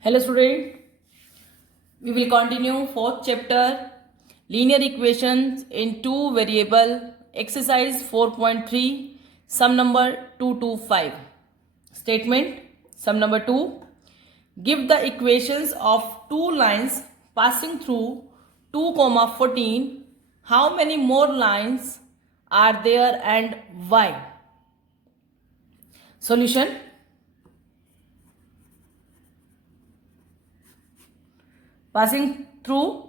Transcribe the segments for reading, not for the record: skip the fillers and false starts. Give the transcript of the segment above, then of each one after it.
Hello student, we will continue fourth chapter linear equations in two variable exercise 4.3 sum number 2 to 5. Statement sum number 2, give the equations of two lines passing through 2, 14. How many more lines are there and why? Solution. Passing through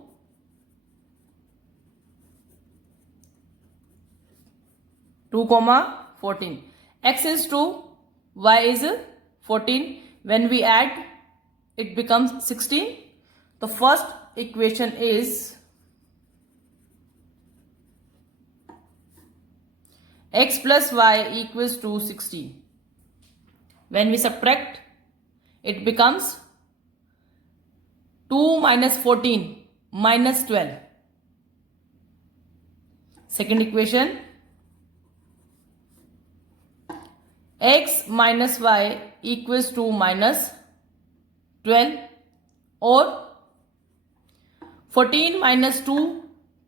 2, 14. X is 2, y is 14. When we add, it becomes 16. The first equation is x plus y equals to 16. When we subtract, it becomes 2 minus 14 minus 12. Second equation, x minus y equals to minus 12, or 14 minus 2,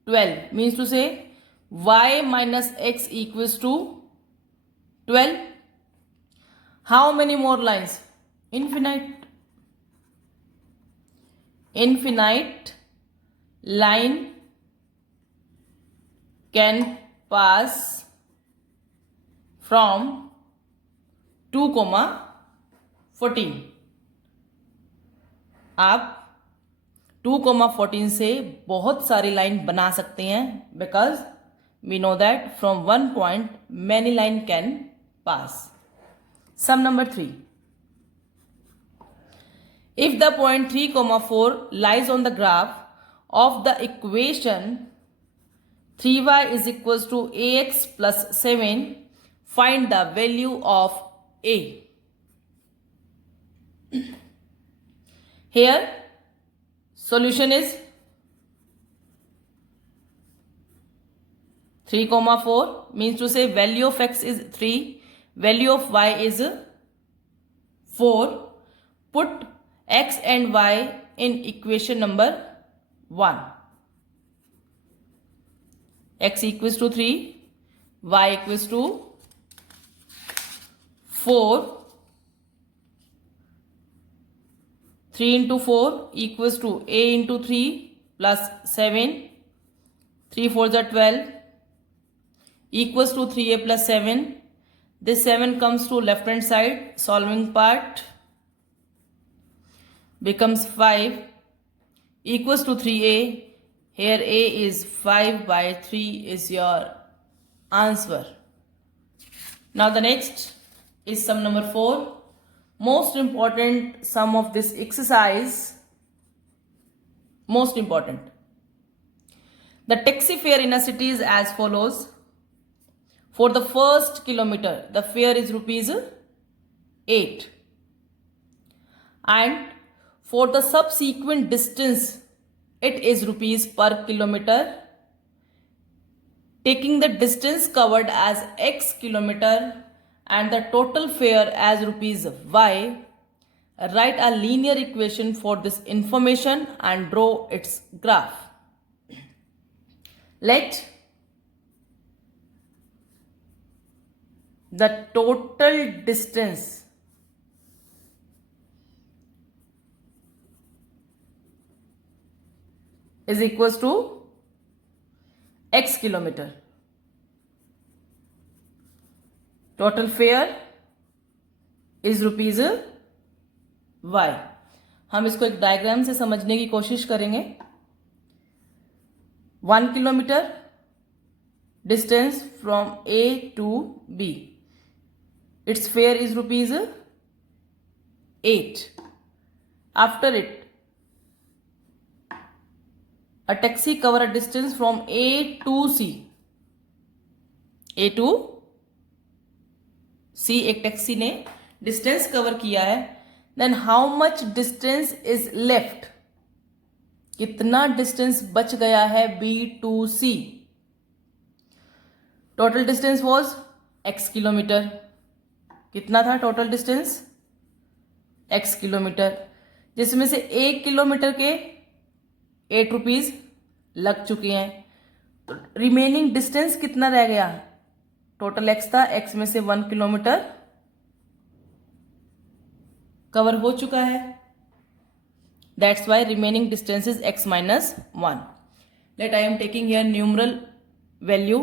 12, means to say y minus x equals to 12. How many more lines? Infinite line can pass from 2, 14. आप 2, 14 से बहुत सारी line बना सकते हैं because we know that from one point many line can pass. Sum number 3. If the point 3, 4 lies on the graph of the equation 3y is equals to ax plus 7, find the value of a. Here, solution is 3, 4, means to say value of x is 3, value of y is 4. Put x and y in equation number 1. X equals to 3, y equals to 4. 3 into 4 equals to a into 3 plus 7. 3 4s are 12 equals to 3a plus 7. This 7 comes to left hand side, solving part becomes 5 equals to 3a. Here a is 5 by 3 is your answer. Now the next is sum number 4. Most important sum of this exercise. Most important. The taxi fare in a city is as follows. For the first kilometer, the fare is rupees 8. And for the subsequent distance, it is rupees per kilometer. Taking the distance covered as x kilometer and the total fare as rupees y, write a linear equation for this information and draw its graph. Let the total distance is equals to x kilometer. Total fare is rupees y. हम इसको एक diagram से समझने की कोशिश करेंगे. 1 kilometre distance from A to B. Its fare is rupees 8. After it, a taxi cover a distance from A to C. A to C एक taxi ने डिस्टेंस कवर किया है. Then how much distance is left, कितना distance बच गया है B to C. Total distance was x kilometre. कितना था टोटल डिस्टेंस? x kilometre. जिसमें से 1 किलोमीटर के 8 रुपीज लग चुके हैं। तो रिमेनिंग डिस्टेंस कितना रह गया? टोटल एक्स था, एक्स में से 1 किलोमीटर कवर हो चुका है। That's why remaining distance is x minus 1. Let I am taking here numeral value.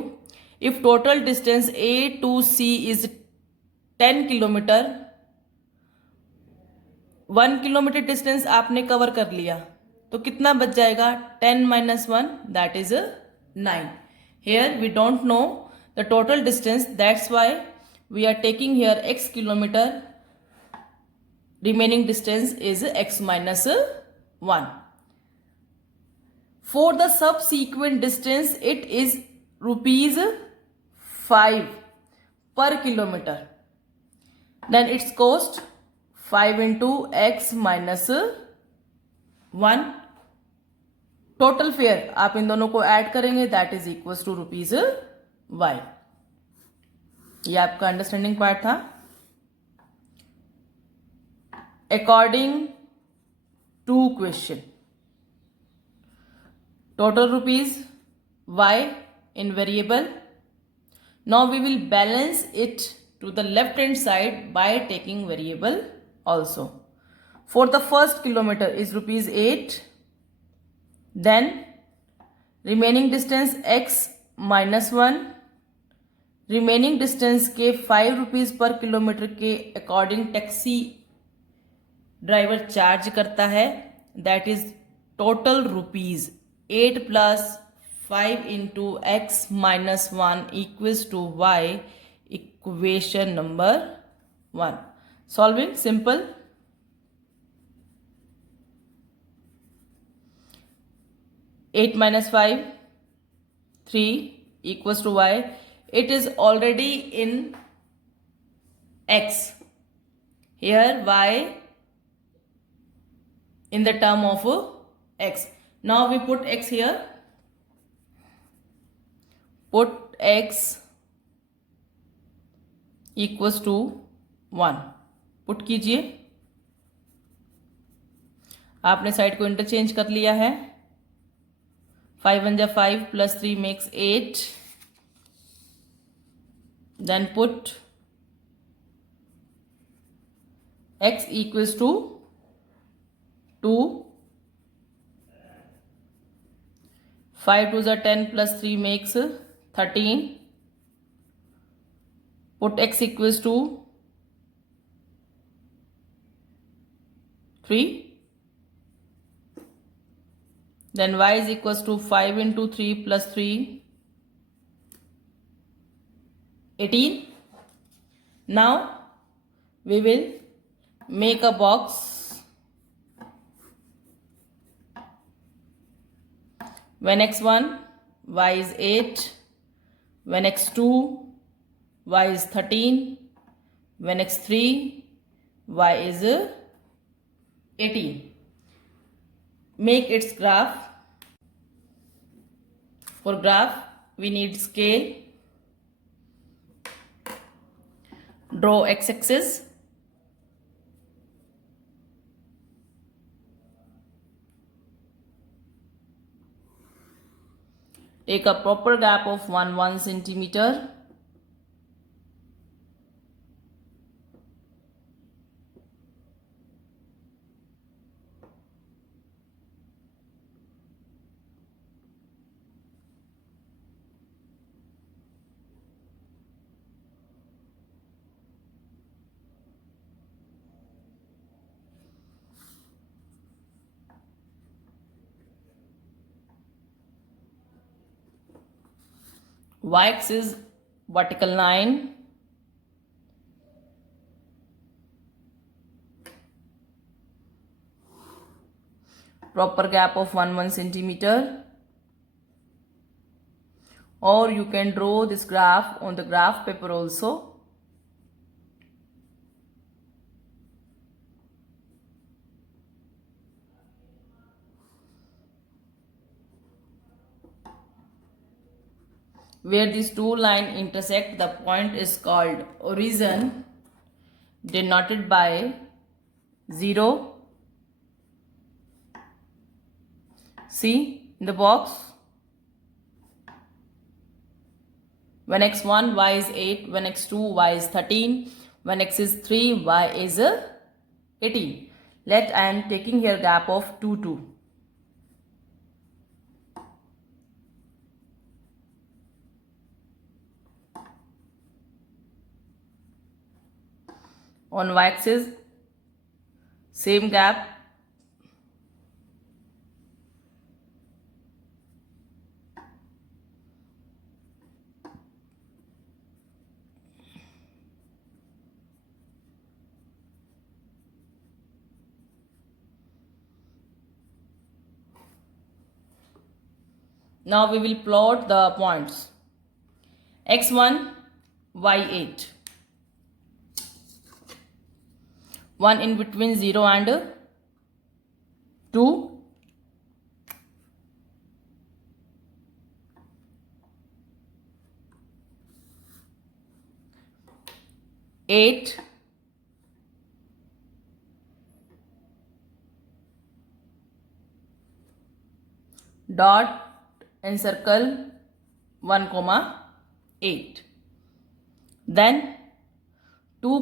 If total distance A to C is 10 kilometre, 1 kilometre distance आपने कवर कर लिया, तो कितना बच जाएगा? 10 minus 1, that is 9. Here we don't know the total distance, that's why we are taking here x kilometer. Remaining distance is x minus 1. For the subsequent distance, it is rupees 5 per kilometer. Then its cost 5 into x minus 1. Total fare आप इन दोनों को add करेंगे, that is equal to rupees y. ये आपका understanding part था. According to question, total rupees y in variable. Now we will balance it to the left hand side by taking variable also. For the first kilometer is rupees 8. Then remaining distance x minus 1. remaining distance के 5 rupees per kilometre के according taxi driver charge करता है, that is total rupees 8 plus 5 into X minus 1 equals to Y. Equation number 1. Solving simple. Eight minus 5 3 equals to y. It is already in x. Here y in the term of x. Now we put x here. Put x equals to 1. Put कीजिए. आपने side को interchange कर लिया है. 5 1 जा 5 plus 3 makes 8. Then put x equals to 2. 5 2 are 10 plus 3 makes 13. Put x equals to 3. Then y is equals to 5 into 3 plus 3 18. Now we will make a box. When x1 y is 8, when x2 y is 13, when x3 y is 18. Make its graph. For graph we need scale. Draw x-axis. Take a proper gap of 1 centimeter. Y-axis vertical line. Proper gap of 1 centimeter. Or you can draw this graph on the graph paper also. Where these two lines intersect, the point is called origin, denoted by 0, See in the box. When x1, y is 8. When x2, y is 13. When x is 3, y is 18. Let I am taking here gap of 2, 2. On y-axis, same gap. Now we will plot the points. x1, y8. 1 in between 0 and 2. 8. Dot encircle 1, 8. Then 2,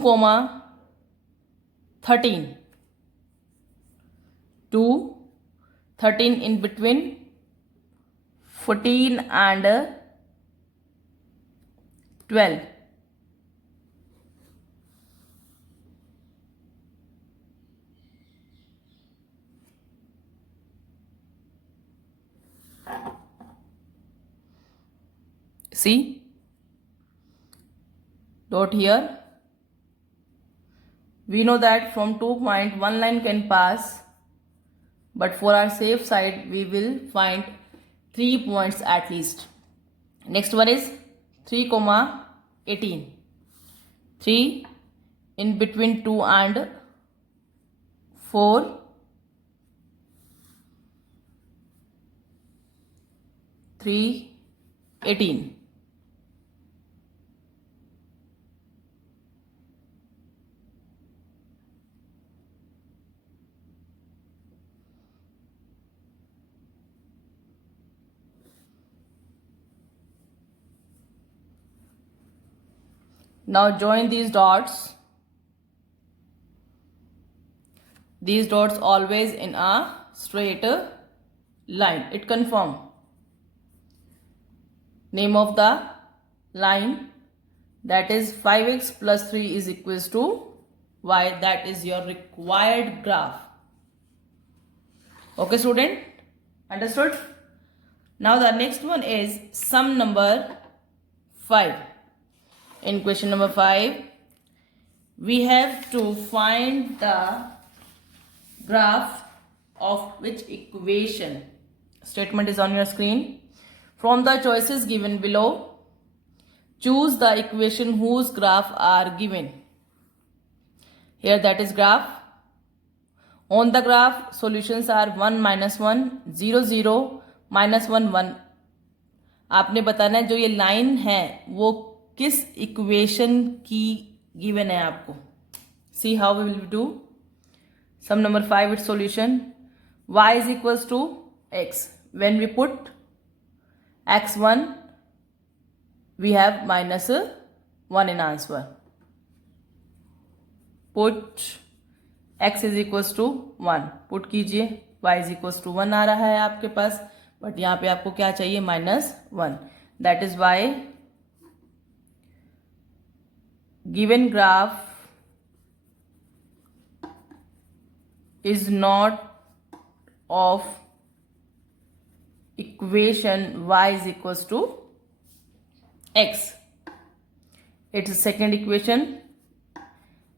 13. 2, 13 in between 14 and 12. See, dot here. We know that from 2 point one line can pass, but for our safe side we will find 3 points at least. Next one is 3, 18. 3 in between 2 and 4. 3, 18. Now join these dots. These dots always in a straight line. It confirm. Name of the line, that is 5x plus 3 is equals to y. That is your required graph. Okay student, understood? Now the next one is sum number 5. In question number 5, we have to find the graph of which equation. Statement is on your screen. From the choices given below, choose the equation whose graph are given. Here that is graph. On the graph, solutions are 1, -1, 0, 0, -1, 1. आपने बताना है जो ये line है वो किस equation की given है आपको. See how we will do. Sum number 5 it's solution. y is equals to x. When we put x1, we have -1 in answer. Put x is equals to 1. Put कीजिए. y is equals to 1 आ रहा है आपके पास, but यहाँ पे आपको क्या चाहिए, -1. That is why given graph is not of equation y is equals to x. Its second equation,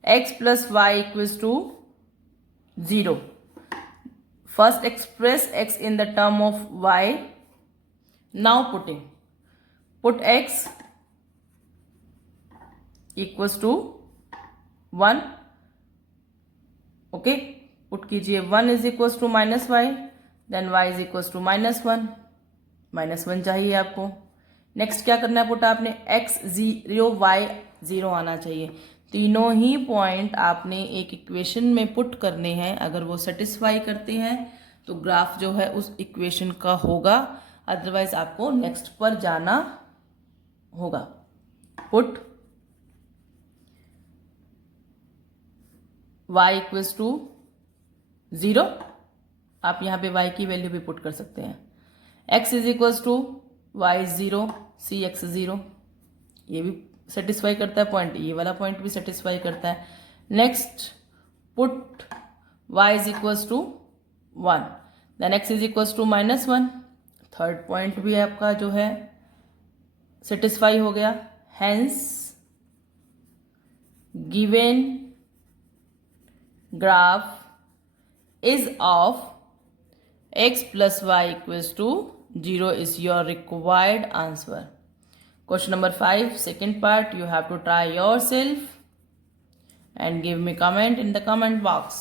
x plus y equals to 0. First express x in the term of y. Now put x equals to 1. Okay, put कीजिए 1 is equals to -y, then y is equals to -1. -1 चाहिए आपको. Next क्या करना है, put आपने x 0 y 0 आना चाहिए. तीनों ही पॉइंट आपने एक इक्वेशन में पुट करने हैं. अगर वो सेटिस्फाई करते हैं तो ग्राफ जो है उस इक्वेशन का होगा, अदरवाइज आपको नेक्स्ट पर जाना होगा. Put y equals to 0. आप यहाँ पे y की वैल्यू भी पुट कर सकते हैं. x is equals to y 0, see X 0. ये भी सेटिस्फाई करता है पॉइंट, ये वाला पॉइंट भी सेटिस्फाई करता है. Next put y is equals to 1, then x is equals to -1. Third point भी आपका जो है सेटिस्फाई हो गया. Hence given graph is of x plus y equals to 0 is your required answer. Question number 5, second part, you have to try yourself and give me comment in the comment box.